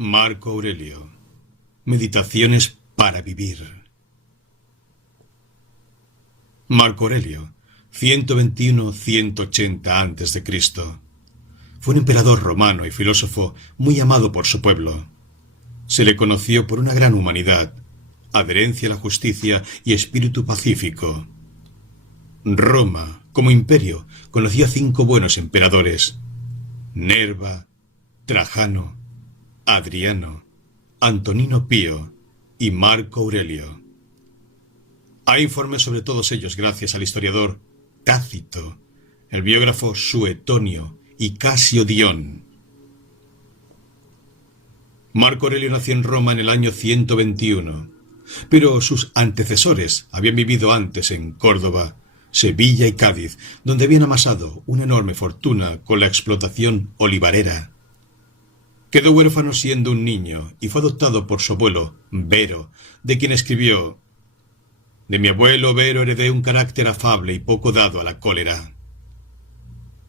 Marco Aurelio. Meditaciones para vivir. Marco Aurelio, 121-180 a.C. Fue un emperador romano y filósofo muy amado por su pueblo. Se le conoció por una gran humanidad, adherencia a la justicia y espíritu pacífico. Roma, como imperio, conoció a 5 buenos emperadores: Nerva, Trajano, Adriano, Antonino Pío y Marco Aurelio. Hay informes sobre todos ellos gracias al historiador Tácito, el biógrafo Suetonio y Casio Dión. Marco Aurelio nació en Roma en el año 121, pero sus antecesores habían vivido antes en Córdoba, Sevilla y Cádiz, donde habían amasado una enorme fortuna con la explotación olivarera. Quedó huérfano siendo un niño y fue adoptado por su abuelo, Vero, de quien escribió: «De mi abuelo Vero heredé un carácter afable y poco dado a la cólera».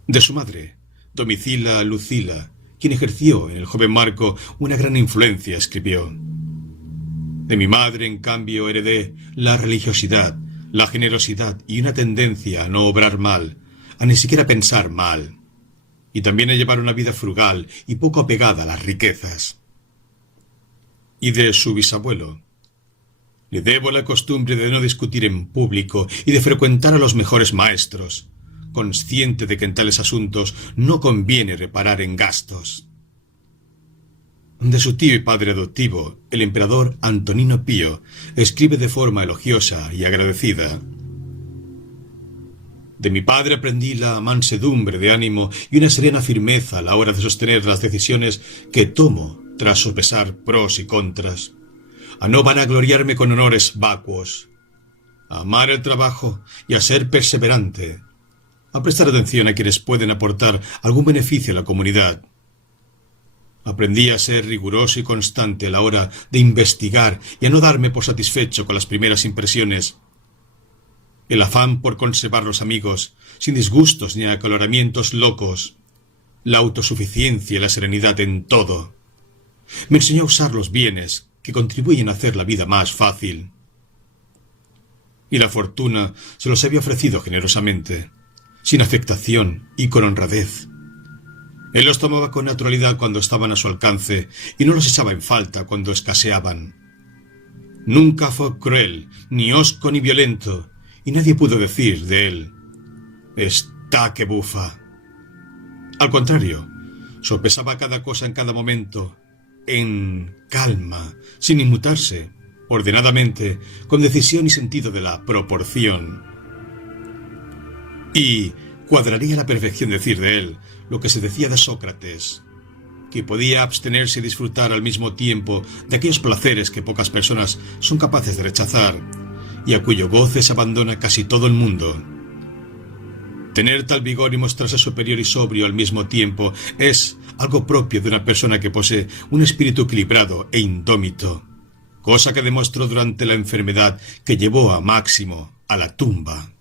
De su madre, Domicila Lucila, quien ejerció en el joven Marco una gran influencia, escribió: «De mi madre, en cambio, heredé la religiosidad, la generosidad y una tendencia a no obrar mal, a ni siquiera pensar mal, y también a llevar una vida frugal y poco apegada a las riquezas». Y de su bisabuelo: «Le debo la costumbre de no discutir en público y de frecuentar a los mejores maestros, consciente de que en tales asuntos no conviene reparar en gastos». De su tío y padre adoptivo, el emperador Antonino Pío, escribe de forma elogiosa y agradecida: «De mi padre aprendí la mansedumbre de ánimo y una serena firmeza a la hora de sostener las decisiones que tomo tras sopesar pros y contras, a no vanagloriarme con honores vacuos, a amar el trabajo y a ser perseverante, a prestar atención a quienes pueden aportar algún beneficio a la comunidad. Aprendí a ser riguroso y constante a la hora de investigar y a no darme por satisfecho con las primeras impresiones. El afán por conservar los amigos, sin disgustos ni acaloramientos locos, la autosuficiencia y la serenidad en todo. Me enseñó a usar los bienes que contribuyen a hacer la vida más fácil. Y la fortuna se los había ofrecido generosamente, sin afectación y con honradez. Él los tomaba con naturalidad cuando estaban a su alcance y no los echaba en falta cuando escaseaban. Nunca fue cruel, ni hosco ni violento, y nadie pudo decir de él: «Está que bufa». Al contrario, sopesaba cada cosa en cada momento, en calma, sin inmutarse, ordenadamente, con decisión y sentido de la proporción. Y cuadraría a la perfección decir de él lo que se decía de Sócrates, que podía abstenerse y disfrutar al mismo tiempo de aquellos placeres que pocas personas son capaces de rechazar y a cuyo goce se abandona casi todo el mundo. Tener tal vigor y mostrarse superior y sobrio al mismo tiempo es algo propio de una persona que posee un espíritu equilibrado e indómito, cosa que demostró durante la enfermedad que llevó a Máximo a la tumba.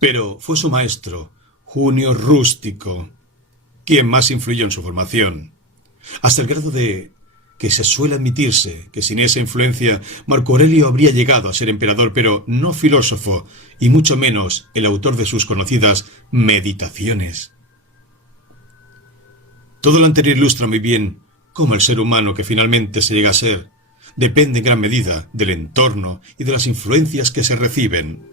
Pero fue su maestro, Junio Rústico, quien más influyó en su formación, hasta el grado de que se suele admitirse que sin esa influencia Marco Aurelio habría llegado a ser emperador, pero no filósofo, y mucho menos el autor de sus conocidas Meditaciones. Todo lo anterior ilustra muy bien cómo el ser humano que finalmente se llega a ser depende en gran medida del entorno y de las influencias que se reciben.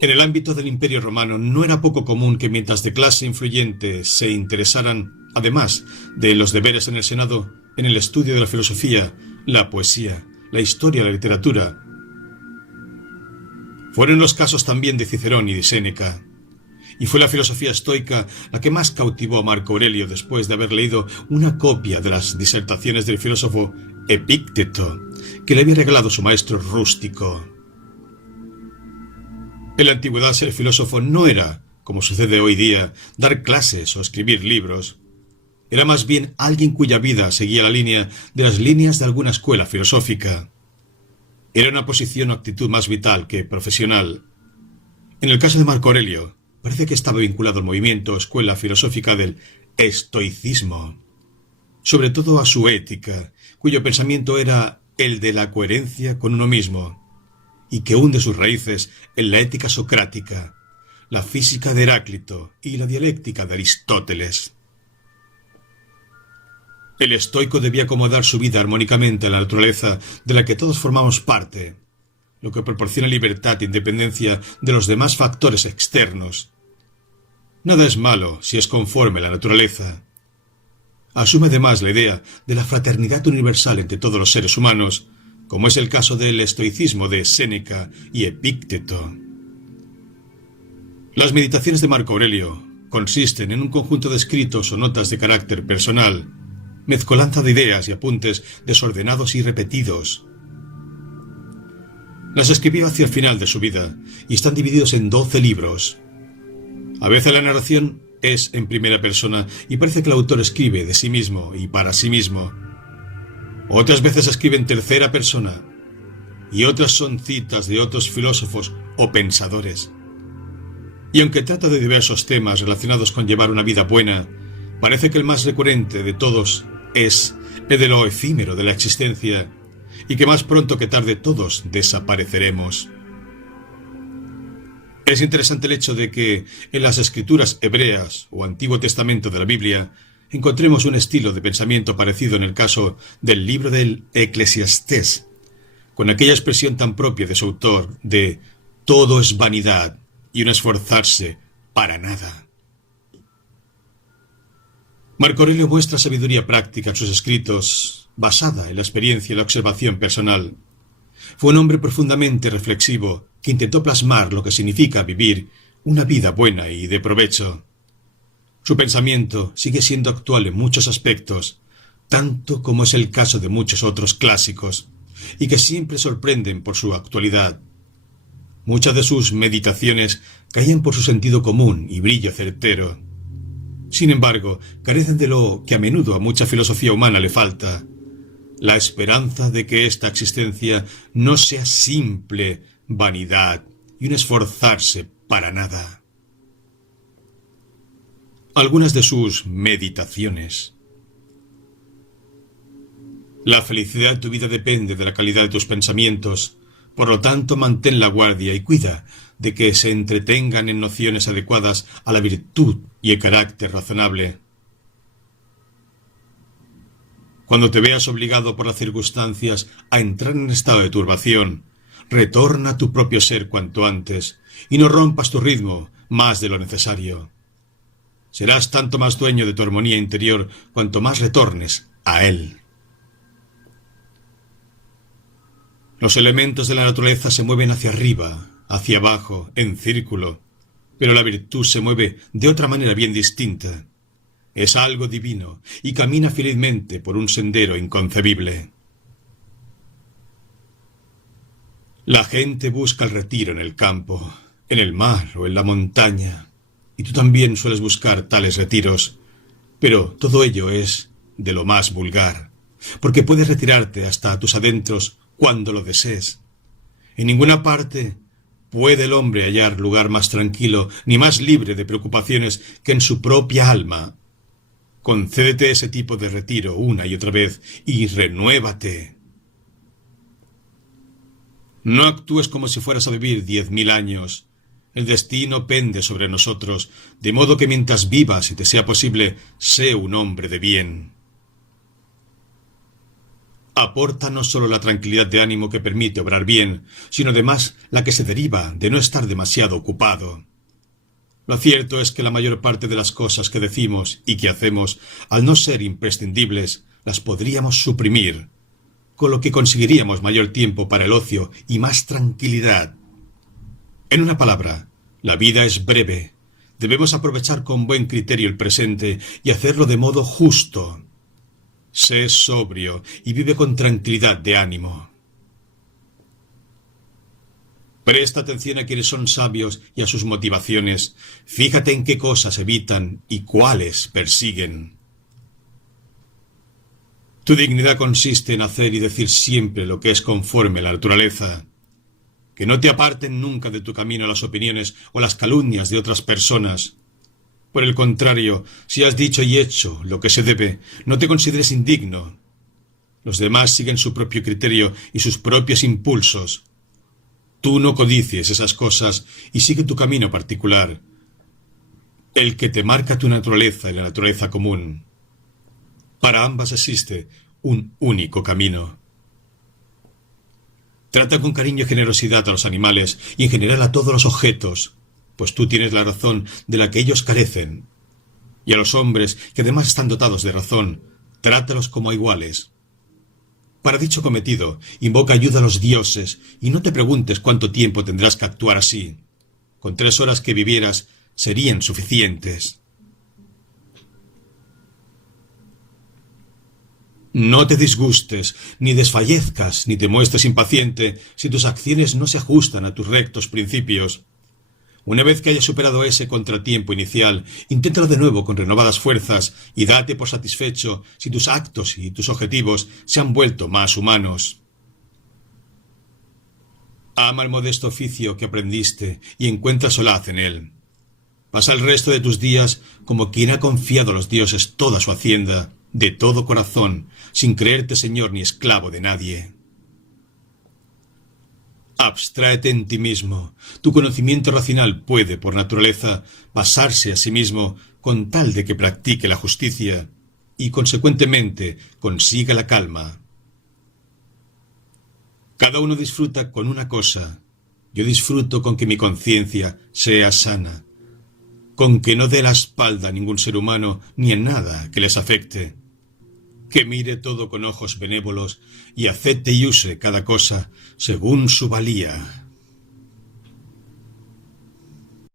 En el ámbito del Imperio Romano no era poco común que mientras de clase influyente se interesaran, además de los deberes en el Senado, en el estudio de la filosofía, la poesía, la historia, la literatura. Fueron los casos también de Cicerón y de Séneca, y fue la filosofía estoica la que más cautivó a Marco Aurelio después de haber leído una copia de las disertaciones del filósofo Epícteto, que le había regalado su maestro Rústico. En la antigüedad ser filósofo no era, como sucede hoy día, dar clases o escribir libros. Era más bien alguien cuya vida seguía la línea de las líneas de alguna escuela filosófica. Era una posición o actitud más vital que profesional. En el caso de Marco Aurelio, parece que estaba vinculado al movimiento o escuela filosófica del estoicismo, sobre todo a su ética, cuyo pensamiento era el de la coherencia con uno mismo, y que hunde sus raíces en la ética socrática, la física de Heráclito y la dialéctica de Aristóteles. El estoico debía acomodar su vida armónicamente a la naturaleza de la que todos formamos parte, lo que proporciona libertad e independencia de los demás factores externos. Nada es malo si es conforme a la naturaleza. Asume además la idea de la fraternidad universal entre todos los seres humanos, como es el caso del estoicismo de Séneca y Epícteto. Las meditaciones de Marco Aurelio consisten en un conjunto de escritos o notas de carácter personal, mezcolanza de ideas y apuntes desordenados y repetidos. Las escribió hacia el final de su vida y están divididos en 12 libros. A veces la narración es en primera persona y parece que el autor escribe de sí mismo y para sí mismo. Otras veces escribe en tercera persona y otras son citas de otros filósofos o pensadores. Y aunque trata de diversos temas relacionados con llevar una vida buena, parece que el más recurrente de todos es el de lo efímero de la existencia y que más pronto que tarde todos desapareceremos. Es interesante el hecho de que en las escrituras hebreas o Antiguo Testamento de la Biblia encontremos un estilo de pensamiento parecido en el caso del libro del Eclesiastés, con aquella expresión tan propia de su autor de todo es vanidad y un esforzarse para nada. Marco Aurelio muestra sabiduría práctica en sus escritos, basada en la experiencia y la observación personal. Fue un hombre profundamente reflexivo que intentó plasmar lo que significa vivir una vida buena y de provecho. Su pensamiento sigue siendo actual en muchos aspectos, tanto como es el caso de muchos otros clásicos, y que siempre sorprenden por su actualidad. Muchas de sus meditaciones caían por su sentido común y brillo certero. Sin embargo, carecen de lo que a menudo a mucha filosofía humana le falta: la esperanza de que esta existencia no sea simple vanidad y un esforzarse para nada. Algunas de sus meditaciones. La felicidad de tu vida depende de la calidad de tus pensamientos, por lo tanto mantén la guardia y cuida de que se entretengan en nociones adecuadas a la virtud y el carácter razonable. Cuando te veas obligado por las circunstancias a entrar en estado de turbación, retorna a tu propio ser cuanto antes y no rompas tu ritmo más de lo necesario. Serás tanto más dueño de tu armonía interior cuanto más retornes a él. Los elementos de la naturaleza se mueven hacia arriba, hacia abajo, en círculo, pero la virtud se mueve de otra manera bien distinta. Es algo divino y camina felizmente por un sendero inconcebible. La gente busca el retiro en el campo, en el mar o en la montaña, y tú también sueles buscar tales retiros, pero todo ello es de lo más vulgar, porque puedes retirarte hasta tus adentros cuando lo desees. En ninguna parte puede el hombre hallar lugar más tranquilo ni más libre de preocupaciones que en su propia alma. Concédete ese tipo de retiro una y otra vez y renuévate. No actúes como si fueras a vivir 10.000 años. El destino pende sobre nosotros, de modo que mientras vivas y te sea posible, sé un hombre de bien. Aporta no solo la tranquilidad de ánimo que permite obrar bien, sino además la que se deriva de no estar demasiado ocupado. Lo cierto es que la mayor parte de las cosas que decimos y que hacemos, al no ser imprescindibles, las podríamos suprimir, con lo que conseguiríamos mayor tiempo para el ocio y más tranquilidad. En una palabra, la vida es breve. Debemos aprovechar con buen criterio el presente y hacerlo de modo justo. Sé sobrio y vive con tranquilidad de ánimo. Presta atención a quienes son sabios y a sus motivaciones. Fíjate en qué cosas evitan y cuáles persiguen. Tu dignidad consiste en hacer y decir siempre lo que es conforme a la naturaleza. Que no te aparten nunca de tu camino las opiniones o las calumnias de otras personas. Por el contrario, si has dicho y hecho lo que se debe, no te consideres indigno. Los demás siguen su propio criterio y sus propios impulsos. Tú no codicies esas cosas y sigue tu camino particular, el que te marca tu naturaleza y la naturaleza común. Para ambas existe un único camino. Trata con cariño y generosidad a los animales y en general a todos los objetos, pues tú tienes la razón de la que ellos carecen. Y a los hombres, que además están dotados de razón, trátalos como a iguales. Para dicho cometido, invoca ayuda a los dioses y no te preguntes cuánto tiempo tendrás que actuar así. Con 3 horas que vivieras serían suficientes. No te disgustes, ni desfallezcas, ni te muestres impaciente si tus acciones no se ajustan a tus rectos principios. Una vez que hayas superado ese contratiempo inicial, inténtalo de nuevo con renovadas fuerzas y date por satisfecho si tus actos y tus objetivos se han vuelto más humanos. Ama el modesto oficio que aprendiste y encuentra solaz en él. Pasa el resto de tus días como quien ha confiado a los dioses toda su hacienda, de todo corazón, sin creerte señor ni esclavo de nadie. Abstráete en ti mismo. Tu conocimiento racional puede, por naturaleza, basarse a sí mismo con tal de que practique la justicia y, consecuentemente, consiga la calma. Cada uno disfruta con una cosa. Yo disfruto con que mi conciencia sea sana, con que no dé la espalda a ningún ser humano ni en nada que les afecte, que mire todo con ojos benévolos y acepte y use cada cosa según su valía.